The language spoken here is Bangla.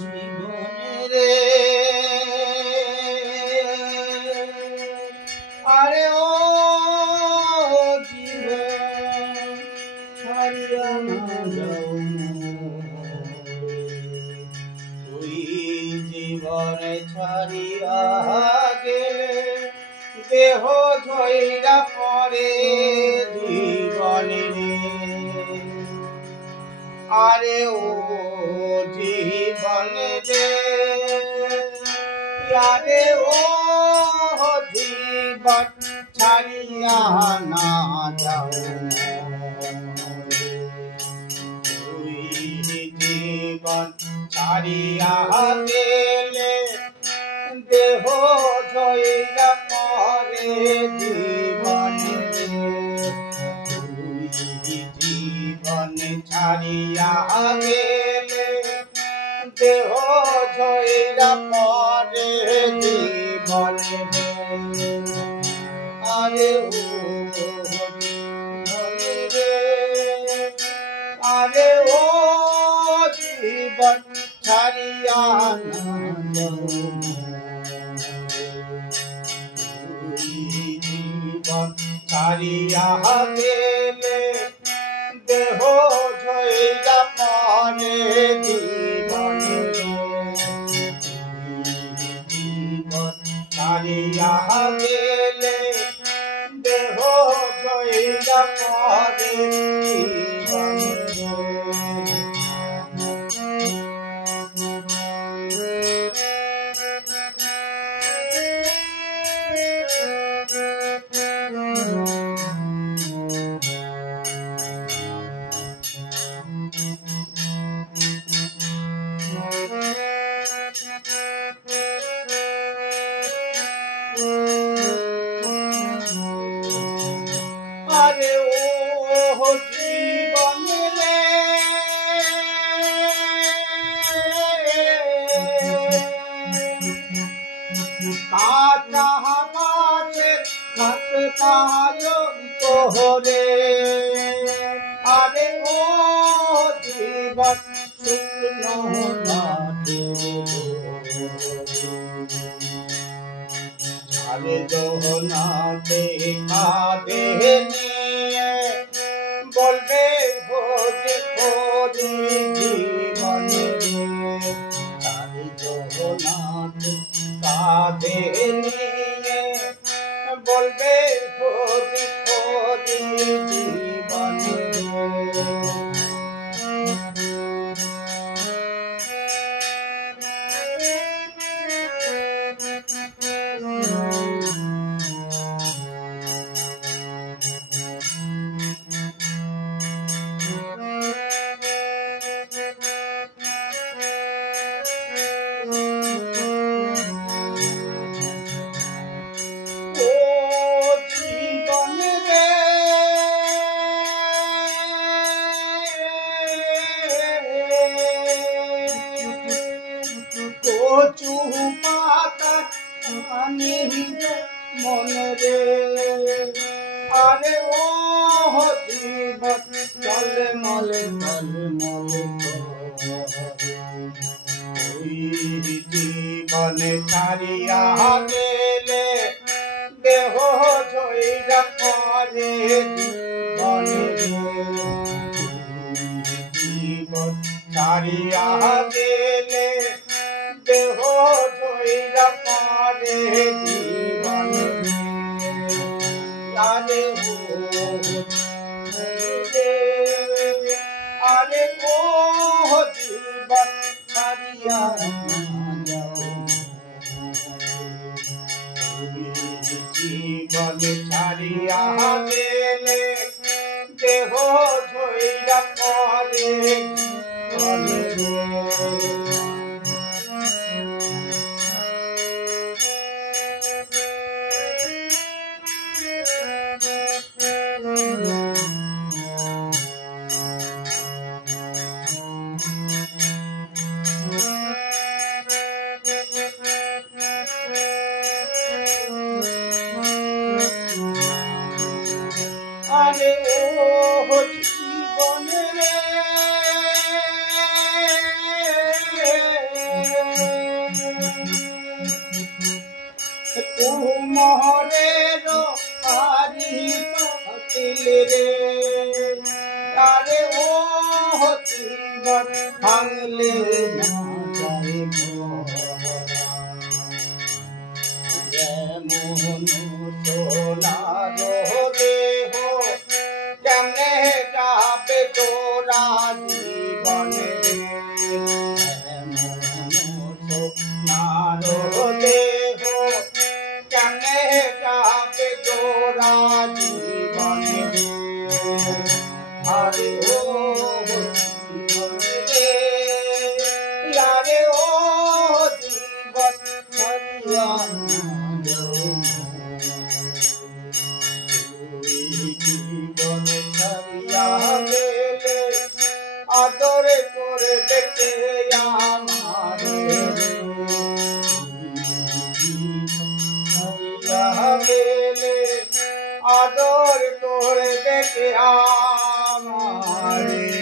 জীবনে রে আরে ও জীবন ছাড়িয়া না যাও তুই জীবনে ছাড়িয়া গেলে দেহ ঝইরা পরে জীবনে রে আরে ও জীবন রে আরে ও জীবন ছাড়িয়া না যাও তুই জীবন ছাড়িয়া গেলে দেহ ঝইরা পরে জীবন জীবন ছাড়িয়া গেলে দেহ ঝইরা পরে জীবন আরে ও রে আরে ও জীবন ছাড়িয়া না জীবন ছাড়িয়া গেলে দেহ ঝইরা পরে জীবন জীবন ছাড়িয়া গেলে দেহ ঝইরা পরে জীবন আরে ও জীবন রে কাঁচা মাছের খাত পালন তোরে আরে ও জীবন শুকনো আরে দোহনাতে কাঁদে নিয়ে বলবে ভোরে ভোরে জীবন আরে দোহনাতে কাঁদে নিয়ে বলবে ভোরে ভোরে জীবন কচু পাতা পানি মনে রে আরে ও জীবন চলে মলে চলে মলে তুই জীবনে ছাড়িয়া গেলে দেহ ঝইরা পরে জীবন জীবন ছাড়িয়া গেলে দেহ ঝইরা পরে জীবন আরে ও আরে ও জীবন ছাড়িয়া জীবন ছাড়িয়া গেলে দেহ ঝইরা পরে আরে ও জীবন রে मोहरेर हारी कातिल रे अरे ओ जीवन भांगले ना जाए मोहन सोनार देह केमने जाबे तोरा जीवन मोहन सोनार देह केमने जाबे तोरा जीवन अरे ओ जीवन रे यारे ओ जीवन हरिया জীবন ছাড়িয়া গেলে আদরে করে দেখে আমারে ছাড়িয়া গেলে আদর করে দেখে আমারে